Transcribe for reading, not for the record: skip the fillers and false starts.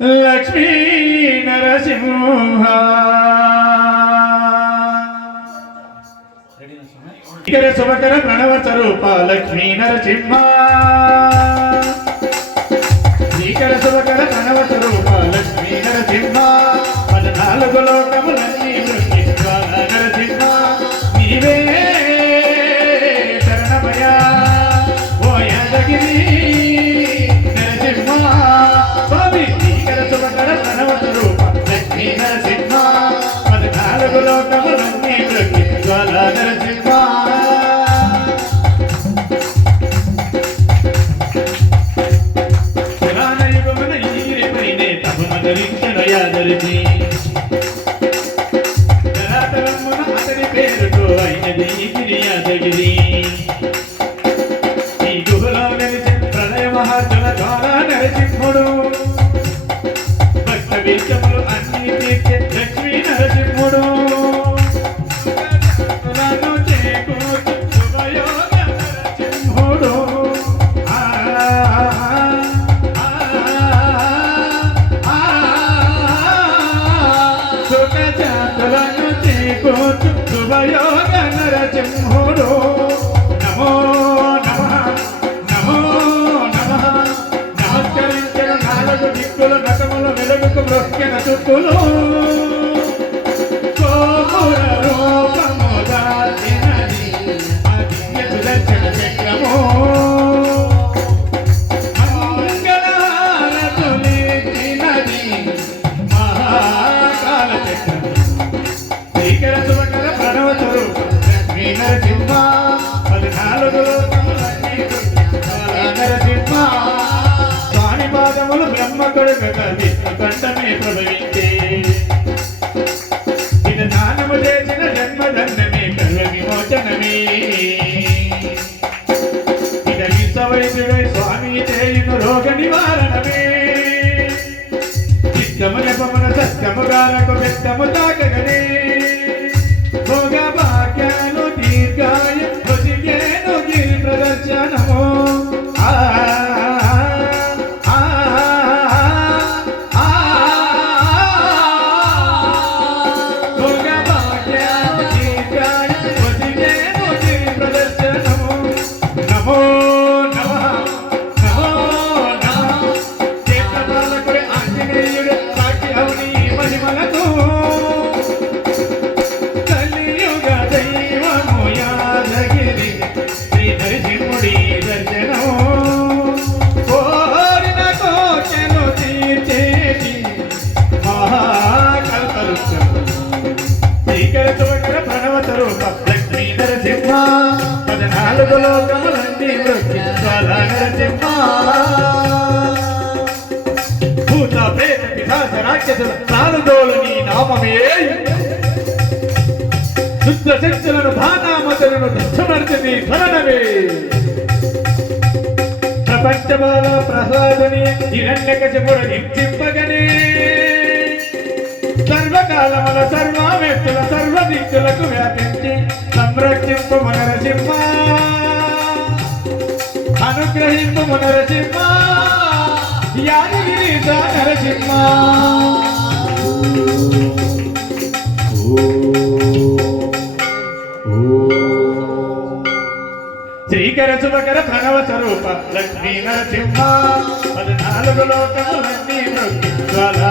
లక్ష్మీ నరసింహ శుభకర ప్రణవ స్వరూప లక్ష్మీ నరసింహ శ్రీకర శుభకర ప్రణవ స్వరూప లక్ష్మీ నరసింహ 14 లోకములన్నీ నరసింహ నీవే శరణమయ ఓ యాదగిరి నరసింహ స్వామి శ్రీకర శుభకర ప్రణవ స్వరూప లక్ష్మీ నరసింహ 14 లోకములన్నీ నరసింహ యాదరిది ధరాతలమున అతని పేరుతో అయినది గిరి యాదగిరి ఈ గుహలో వెలిసి ప్రళయ మహాజన ద్వారా నరసింహుడు భక్త బీజములు అన్ని తీర్చే లక్ష్మీ నరసింహుడు నరసింహుడు శుభయోగ నరసింహుడు నమో నమః నమో నమః నమస్కరించిన 4 దిక్కులు నటములు వెలుగుకు బ్రొక్కెన చుక్కులు కోపుర రూపము దాచినది అదివ్య సుదర్శన చక్రము మంగళారతులిచ్చినది మహాకాల చక్రము శ్రీకర శుభకర ప్రణవ స్వరూప లక్ష్మీ నరసింహ 14 లోకములన్నీ నరసింహ స్వామి పాదములు బ్రహ్మ కొడుక విష్ణు కంఠమే ప్రభవించే ఇక జ్ఞానము చేసిన జన్మదండమే కర్మ విమోచనమే ఇక విశ్వవైద్యుడై స్వామి చేయును రోగ నివారణమే చిత్తము నెపమున సత్యము గాలకు వ్యక్తము తాకగనే భోగ భాగ్యాలు దీర్ఘాయ భుజిగేను గిరి ప్రదర్శనము భోగ భాగ్యాలు దీర్ఘాయ భుజిగేను గిరి ప్రదర్శనము నమో నమః నమో నమః చేతపాలకుడి ఆంజనేయుడు సాక్షి అవుని మహిమలతో నరసింహుడి దర్శనము కోరిన కోర్కెను తీర్చేటి మహాకల్పవృక్షము శ్రీకర శుభకర ప్రణవ స్వరూప లక్ష్మీ నరసింహ 14 లోకములన్నీ వృక్షించాల నరసింహ భూత ప్రేత పిశాచ రాక్షసుల నాలుగోలు నీ నామమే శుద్ధ శక్తులను భానామతులను దక్షమర్తిని ధరణమే ప్రపంచమాల ప్రహ్లాదుని హిరణ్యకశిపుడు హింసింపగనే సర్వకాలముల సర్వావేత్తుల సర్వ దిక్కులకు వ్యాపించి సంరక్షింపు నరసింహ అనుగ్రహింపు నరసింహ యాదగిరి నరసింహ శ్రీకర శుభకర ప్రణవ స్వరూప లక్ష్మీ నరసింహ 14 లోకములన్నీ నృత్యాల